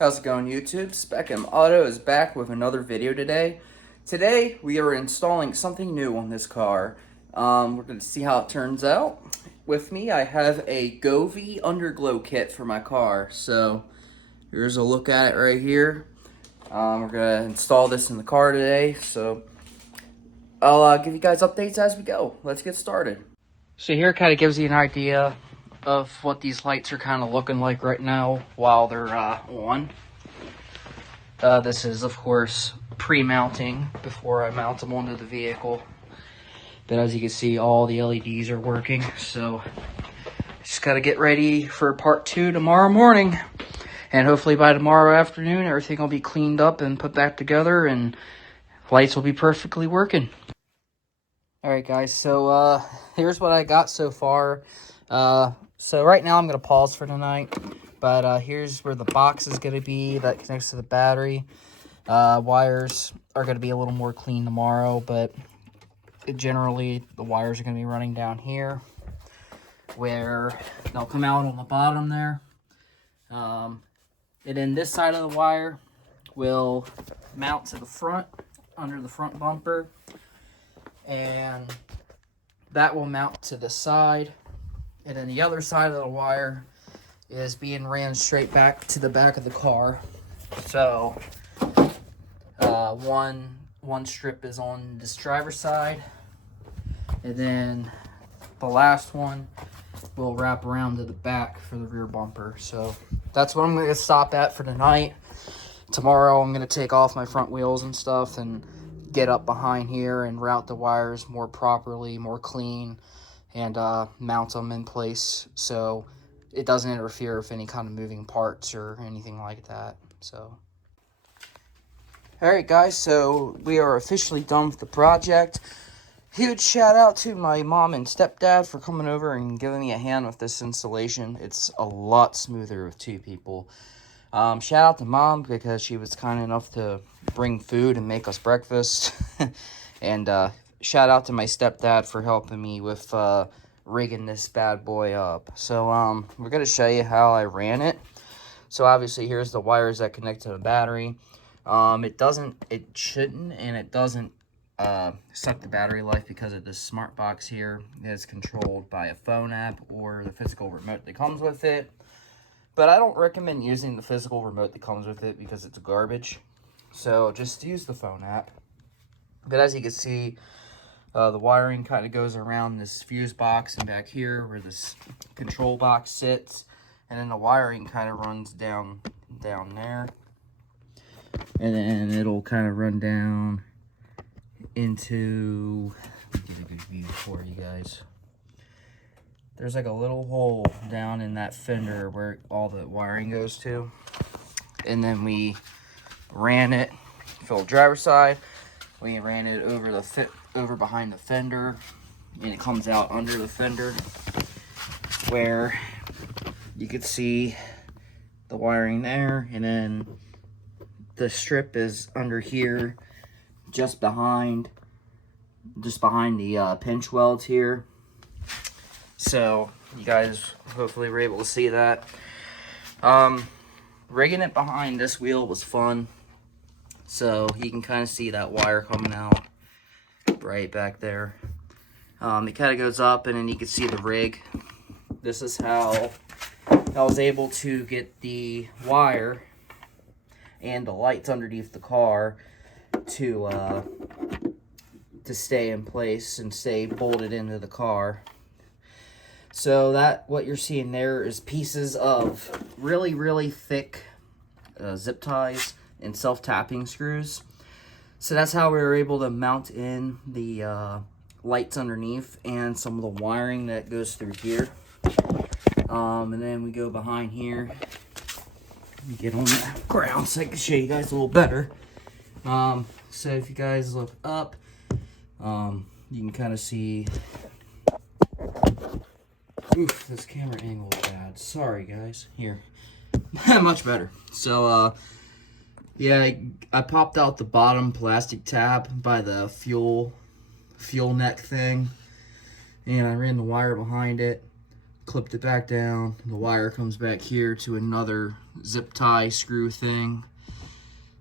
How's it going, YouTube? Spec M Auto is back with another video today. Today we are installing something new on this car. We're going to see how it turns out. With me I have a M.A.V Underglow kit for my car. So here's a look at it right here. We're going to install this in the car today. So I'll give you guys updates as we go. Let's get started. So here kind of gives you an idea of what these lights are kind of looking like right now while they're on. This is, of course, pre-mounting before I mount them onto the vehicle. But as you can see, all the LEDs are working. So just got to get ready for part 2 tomorrow morning. And hopefully by tomorrow afternoon, everything will be cleaned up and put back together and lights will be perfectly working. Alright guys, so here's what I got so far. So right now I'm going to pause for tonight, but here's where the box is going to be that connects to the battery. Wires are going to be a little more clean tomorrow, but generally the wires are going to be running down here where they'll come out on the bottom there. And then this side of the wire will mount to the front, under the front bumper, and that will mount to the side. And then the other side of the wire is being ran straight back to the back of the car. So one strip is on this driver's side, and then the last one will wrap around to the back for the rear bumper. So that's what I'm going to stop at for tonight. Tomorrow I'm going to take off my front wheels and stuff and get up behind here and route the wires more properly, more clean, and mount them in place so it doesn't interfere with any kind of moving parts or anything like that. So alright guys, so we are officially done with the project. Huge shout out to my mom and stepdad for coming over and giving me a hand with this installation. It's a lot smoother with 2 people. Shout out to Mom because she was kind enough to bring food and make us breakfast. And shout out to my stepdad for helping me with rigging this bad boy up. So we're going to show you how I ran it. So obviously here's the wires that connect to the battery. It shouldn't, and it doesn't suck the battery life because of this smart box here. It's controlled by a phone app or the physical remote that comes with it. But I don't recommend using the physical remote that comes with it because it's garbage. So just use the phone app. But as you can see, the wiring kind of goes around this fuse box and back here where this control box sits. And then the wiring kind of runs down there. And then it'll kind of run down into, let me get a good view for you guys. There's like a little hole down in that fender where all the wiring goes to. And then we ran it, fill driver's side. We ran it over behind the fender, and it comes out under the fender where you could see the wiring there. And then the strip is under here, just behind the pinch welds here. So you guys hopefully were able to see that. Rigging it behind this wheel was fun. So you can kind of see that wire coming out right back there. It kind of goes up, and then you can see the rig. This is how I was able to get the wire and the lights underneath the car to stay in place and stay bolted into the car. So what you're seeing there is pieces of really, really thick zip ties and self-tapping screws. So that's how we were able to mount in the lights underneath and some of the wiring that goes through here. And then we go behind here. Let me get on the ground so I can show you guys a little better. So if you guys look up, you can kind of see. Oof, this camera angle is bad. Sorry, guys. Here. Much better. So, yeah, I popped out the bottom plastic tab by the fuel neck thing. And I ran the wire behind it. clipped it back down. The wire comes back here to another zip tie screw thing.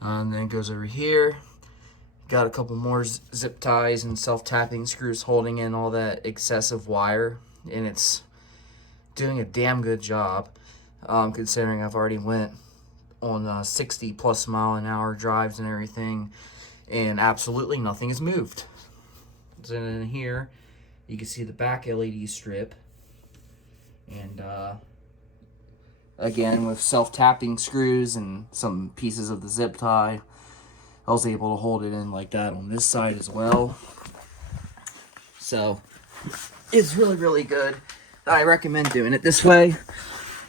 And then it goes over here. Got a couple more zip ties and self-tapping screws holding in all that excessive wire. And it's doing a damn good job, considering I've already went on 60 plus mile an hour drives and everything, and absolutely nothing has moved. So in here, you can see the back LED strip, and again, with self-tapping screws and some pieces of the zip tie, I was able to hold it in like that on this side as well. So it's really, really good. I recommend doing it this way.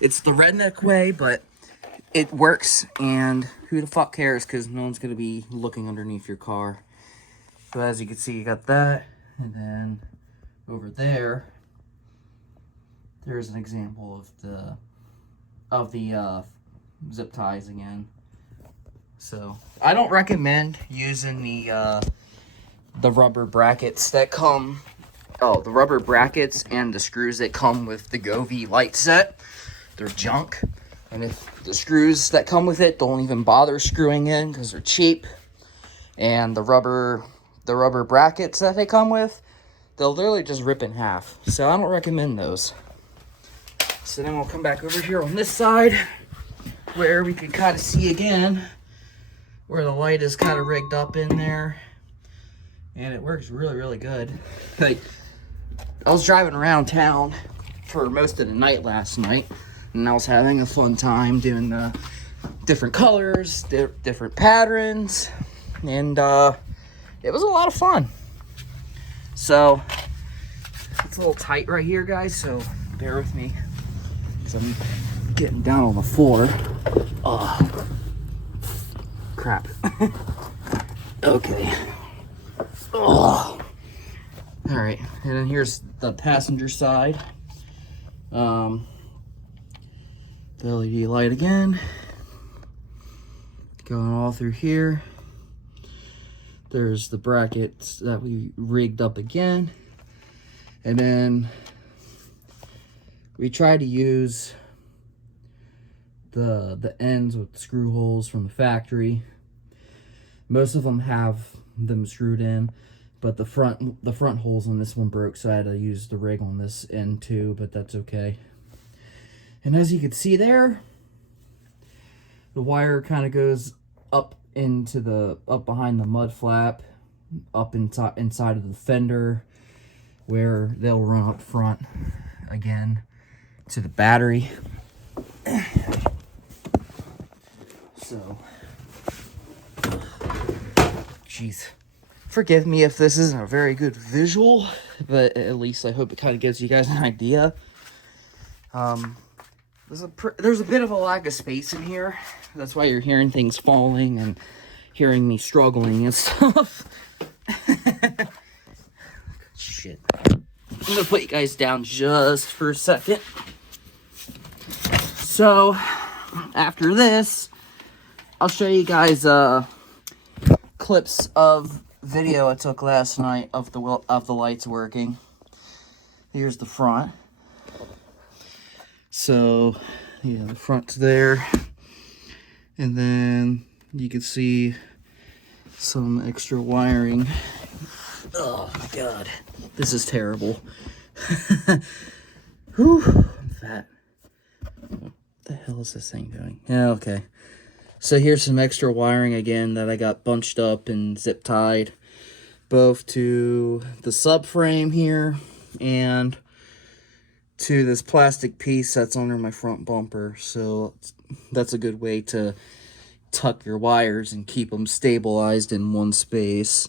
It's the redneck way, but it works, and who the fuck cares, because no one's going to be looking underneath your car. So as you can see, you got that, and then over there, there's an example of the zip ties again. So I don't recommend using the rubber brackets that come. Oh, the rubber brackets and the screws that come with the M.A.V light set. They're junk. And if the screws that come with it don't even bother screwing in because they're cheap. And the rubber brackets that they come with, they'll literally just rip in half. So I don't recommend those. So then we'll come back over here on this side, where we can kind of see again where the light is kind of rigged up in there. And it works really, really good. Like, I was driving around town for most of the night last night, and I was having a fun time doing the different colors, different patterns, and it was a lot of fun. So it's a little tight right here, guys, so bear with me, because I'm getting down on the floor. Oh, crap. Okay. Oh. All right, and then here's the passenger side. The LED light again, going all through here. There's the brackets that we rigged up again, and then we try to use the ends with screw holes from the factory. Most of them have them screwed in, but the front holes on this one broke, so I had to use the rig on this end too, but that's okay. And as you can see there, the wire kind of goes up behind the mud flap, up inside of the fender, where they'll run up front again to the battery. So, jeez. Forgive me if this isn't a very good visual, but at least I hope it kind of gives you guys an idea. There's a bit of a lack of space in here. That's why you're hearing things falling and hearing me struggling and stuff. Shit. I'm gonna put you guys down just for a second. So, after this, I'll show you guys clips of video I took last night of the lights working. Here's the front. So, yeah, the front's there. And then you can see some extra wiring. Oh my god. This is terrible. Whew, I'm fat. What the hell is this thing doing? Yeah, okay. So here's some extra wiring again that I got bunched up and zip tied, both to the subframe here and to this plastic piece that's under my front bumper. So that's a good way to tuck your wires and keep them stabilized in one space.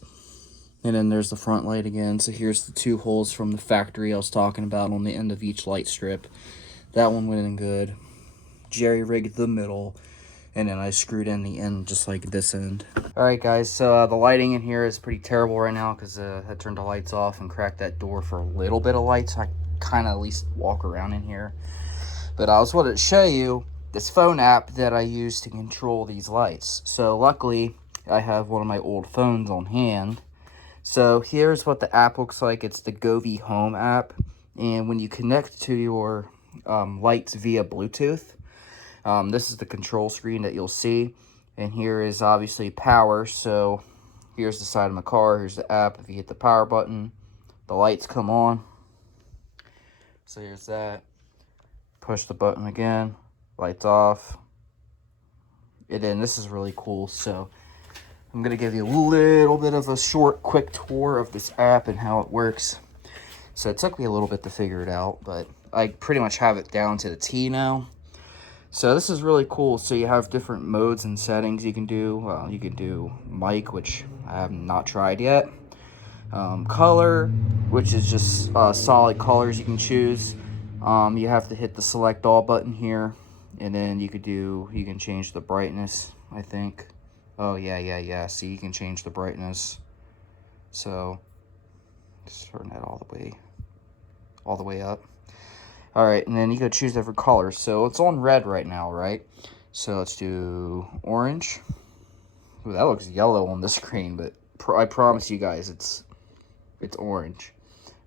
And then there's the front light again. So here's the two holes from the factory I was talking about on the end of each light strip. That one went in good. Jerry rigged the middle, and then I screwed in the end just like this end. Alright guys, so the lighting in here is pretty terrible right now because I turned the lights off and cracked that door for a little bit of light, so I kind of at least walk around in here. But I was wanted to show you this phone app that I use to control these lights. So luckily, I have one of my old phones on hand. So here's what the app looks like. It's the M.A.V Home app. And when you connect to your lights via Bluetooth, this is the control screen that you'll see. And here is obviously power. So here's the side of my car. Here's the app. If you hit the power button, the lights come on. So here's that. Push the button again. Lights off. And then this is really cool. So I'm going to give you a little bit of a short, quick tour of this app and how it works. So it took me a little bit to figure it out, but I pretty much have it down to the T now. So this is really cool. So you have different modes and settings you can do. You can do mic, which I have not tried yet. Color, which is just solid colors you can choose. You have to hit the select all button here, and then you can change the brightness, I think. Oh yeah. See, you can change the brightness. So just turn that all the way up. All right, and then you go choose different colors. So it's on red right now, right? So let's do orange. Ooh, that looks yellow on the screen, but I promise you guys, it's orange.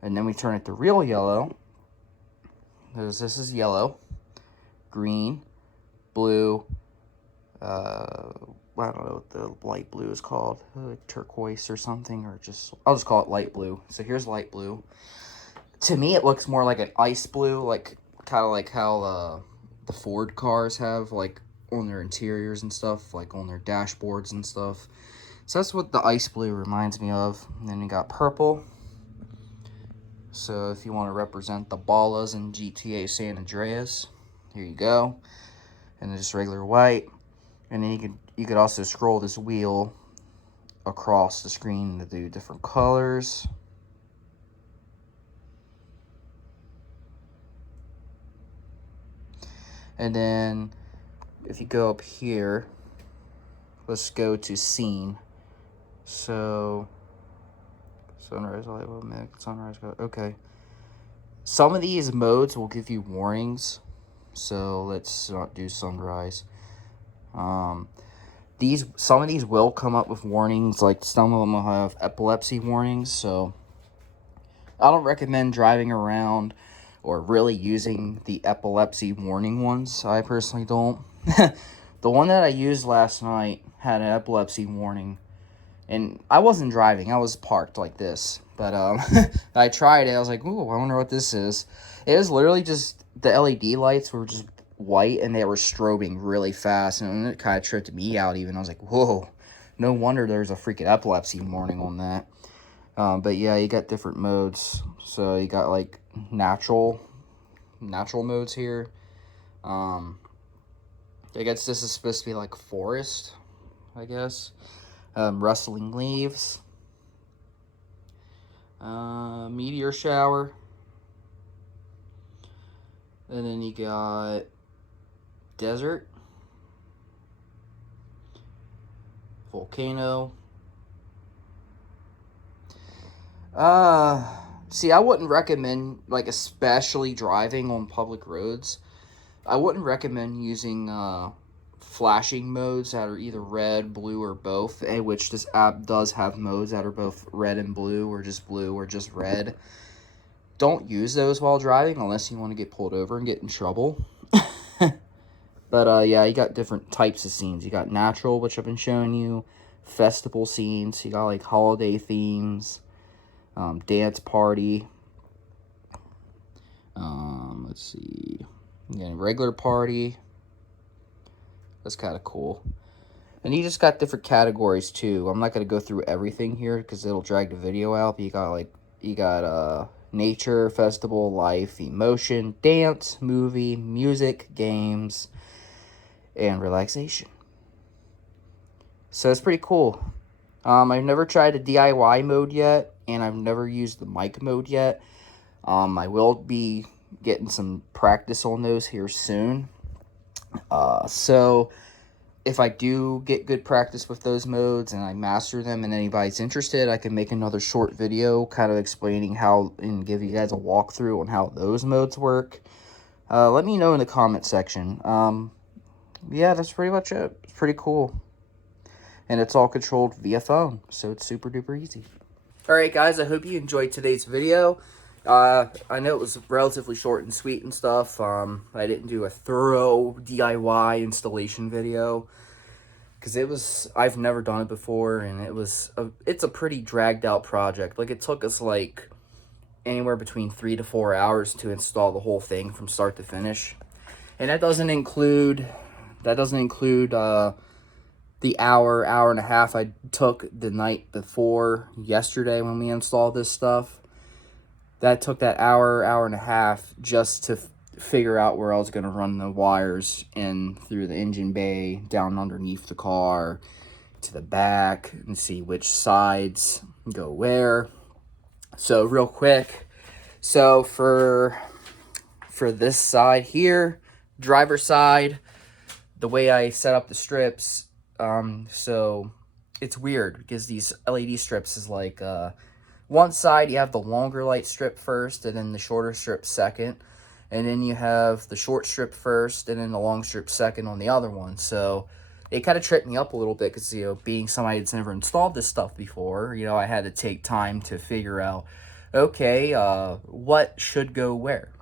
And then we turn it to real yellow. This is yellow, green, blue. I don't know what the light blue is called, turquoise or something, or I'll just call it light blue. So here's light blue. To me, it looks more like an ice blue, like kind of like how the Ford cars have, like on their interiors and stuff, like on their dashboards and stuff. So that's what the ice blue reminds me of. And then you got purple. So if you want to represent the Ballas in GTA San Andreas, here you go. And then just regular white. And then you could also scroll this wheel across the screen to do different colors. And then if you go up here, let's go to scene. So sunrise, sunrise, okay. Some of these modes will give you warnings. So let's not do sunrise. Some of these will come up with warnings, like some of them will have epilepsy warnings, so I don't recommend driving around or really using the epilepsy warning ones. I personally don't. The one that I used last night had an epilepsy warning, and I wasn't driving, I was parked like this, but I tried it. I was like, ooh, I wonder what this is. It was literally just the LED lights were just white, and they were strobing really fast, and it kind of tripped me out even. I was like, whoa, no wonder there's a freaking epilepsy warning on that. But yeah, you got different modes. So you got like natural modes here. I guess this is supposed to be like forest, I guess. Rustling leaves. Meteor shower. And then you got desert, volcano. See, I wouldn't recommend, like, especially driving on public roads, I wouldn't recommend using flashing modes that are either red, blue, or both, which this app does have modes that are both red and blue, or just red. Don't use those while driving unless you want to get pulled over and get in trouble. But yeah, you got different types of scenes. You got natural, which I've been showing you, festival scenes. You got like holiday themes, dance party. Let's see, yeah, regular party. That's kind of cool. And you just got different categories too. I'm not gonna go through everything here because it'll drag the video out. But you got nature, festival, life, emotion, dance, movie, music, games, and relaxation. So it's pretty cool. I've never tried the DIY mode yet, and I've never used the mic mode yet. I will be getting some practice on those here soon. So if I do get good practice with those modes and I master them and anybody's interested, I can make another short video kind of explaining how and give you guys a walkthrough on how those modes work. Let me know in the comment section. Yeah, that's pretty much it. It's pretty cool. And it's all controlled via phone, so it's super duper easy. Alright guys, I hope you enjoyed today's video. I know it was relatively short and sweet and stuff. I didn't do a thorough DIY installation video because I've never done it before, and it's a pretty dragged out project. Like, it took us like anywhere between 3 to 4 hours to install the whole thing from start to finish. And that doesn't include the hour and a half I took the night before yesterday when we installed this stuff. That took that hour and a half just to figure out where I was going to run the wires in through the engine bay, down underneath the car, to the back, and see which sides go where. So real quick, so for this side here, driver's side, the way I set up the strips, so it's weird because these LED strips is like, one side you have the longer light strip first, and then the shorter strip second, and then you have the short strip first, and then the long strip second on the other one. So it kind of tripped me up a little bit because, you know, being somebody that's never installed this stuff before, you know, I had to take time to figure out, okay, what should go where.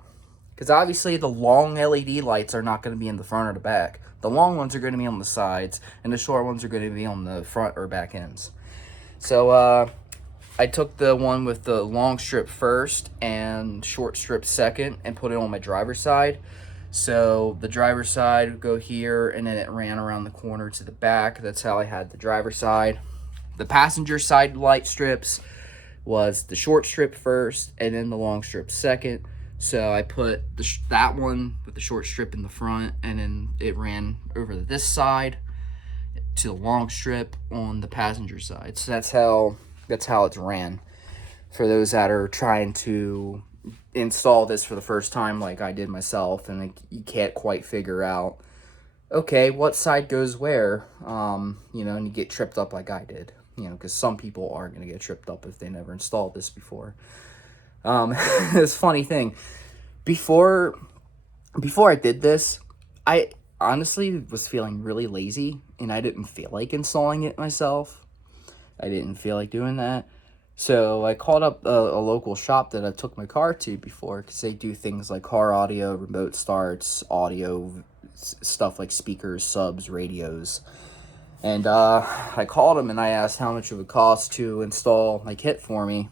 Because obviously the long LED lights are not going to be in the front or the back. The long ones are going to be on the sides, and the short ones are going to be on the front or back ends. So I took the one with the long strip first and short strip second and put it on my driver's side. So the driver's side would go here, and then it ran around the corner to the back. That's how I had the driver's side. The passenger side light strips was the short strip first and then the long strip second. So I put that one with the short strip in the front, and then it ran over to this side to the long strip on the passenger side. So that's how it's ran for those that are trying to install this for the first time, like I did myself, and you can't quite figure out, okay, what side goes where, you know, and you get tripped up like I did, you know, because some people are going to get tripped up if they never installed this before. This funny thing, before I did this, I honestly was feeling really lazy, and I didn't feel like installing it myself. I didn't feel like doing that. So I called up a local shop that I took my car to before, because they do things like car audio, remote starts, audio, stuff like speakers, subs, radios. And I called him and I asked how much it would cost to install my kit for me.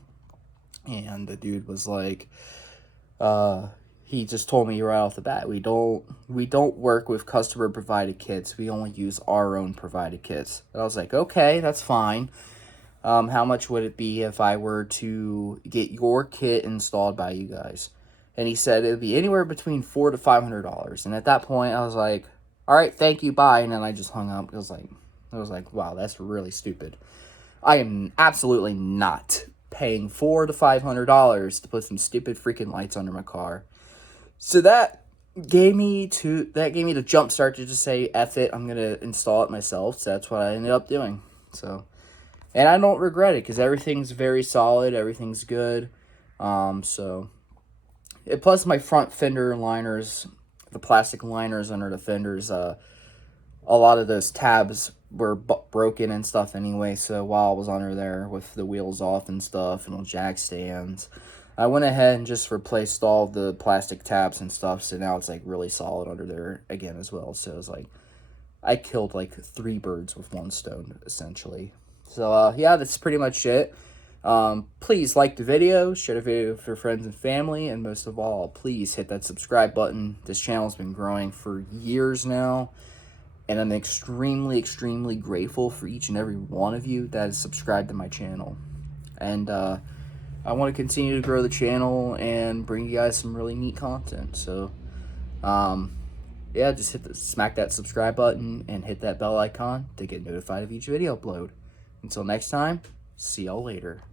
And the dude was like, he just told me right off the bat, we don't work with customer provided kits. We only use our own provided kits. And I was like, okay, that's fine. How much would it be if I were to get your kit installed by you guys? And he said it would be anywhere between $400 to $500. And at that point, I was like, all right, thank you, bye. And then I just hung up. I was like, wow, that's really stupid. I am absolutely not paying $400 to $500 to put some stupid freaking lights under my car. So that gave me the jump start to just say, F it, I'm gonna install it myself. So that's what I ended up doing. So, and I don't regret it because everything's very solid, everything's good. Plus my front fender liners, the plastic liners under the fenders, a lot of those tabs were broken and stuff anyway. So while I was under there with the wheels off and stuff and on jack stands, I went ahead and just replaced all the plastic tabs and stuff. So now it's like really solid under there again as well. So it's like I killed like 3 birds with 1 stone essentially. So yeah, that's pretty much it. Please like the video, share the video with your friends and family, and most of all, please hit that subscribe button. This channel's been growing for years now, and I'm extremely grateful for each and every one of you that is subscribed to my channel. And I want to continue to grow the channel and bring you guys some really neat content. So yeah, just smack that subscribe button and hit that bell icon to get notified of each video upload. Until next time, see y'all later.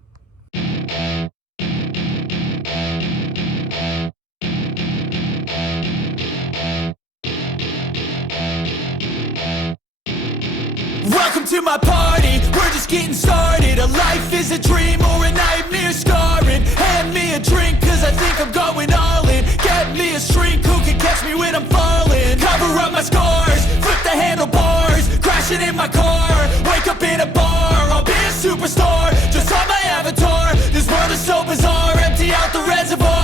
Welcome to my party, we're just getting started. A life is a dream or a nightmare scarring. Hand me a drink cause I think I'm going all in. Get me a shrink who can catch me when I'm falling. Cover up my scars, flip the handlebars. Crashing in my car, wake up in a bar. I'll be a superstar, just on my avatar. This world is so bizarre, empty out the reservoir.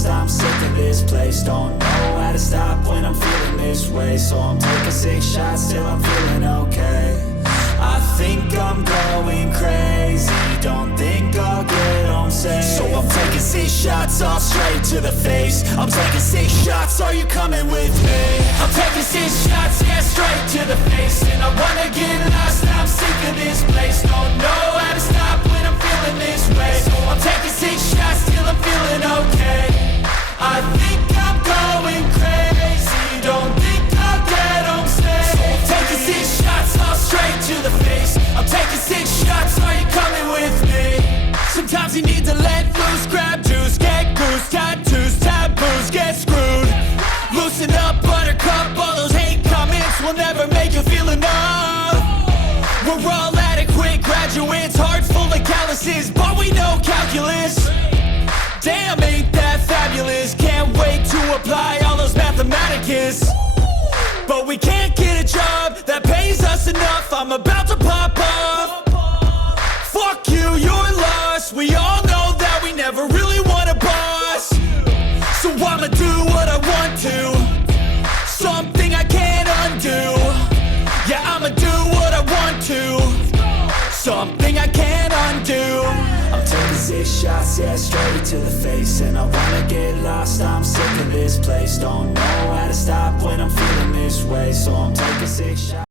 lost, I'm sick of this place. Don't know how to stop when I'm feeling this way. So I'm taking 6 shots till I'm feeling okay. I think I'm going crazy, don't think I'll get home safe. So I'm taking 6 shots all straight to the face. I'm taking 6 shots, are you coming with me? I'm taking 6 shots, yeah, straight to the face. And I wanna get lost, I'm sick of this place. Don't know how to stop when I'm feeling this way. So I'm taking 6 shots till I'm feeling okay. I think I'm going crazy, don't think I'll get home safe. So I'm taking 6 shots all straight to the face. I'm taking 6 shots, are you coming with me? Sometimes you need to let loose, grab juice, get goose, tattoos, taboos, get screwed. Loosen up, buttercup, all those hate comments will never make you feel enough. We're all adequate graduates, heart full of calluses, but we know calculus. Damn, ain't that fabulous? Can't wait to apply all those mathematicus. But we can't get a job that pays us enough. I'm about to pop off. Fuck you, you're lost. We all know that we never really want a boss. So I'ma do what I want to, something I can't undo. Yeah, I'ma do what I want to, something I can't undo. I'm taking 6 shots, yeah, straight to the face. And I wanna get lost, I'm sick of this place. Don't know how to stop when I'm feeling this way. So I'm taking 6 shots.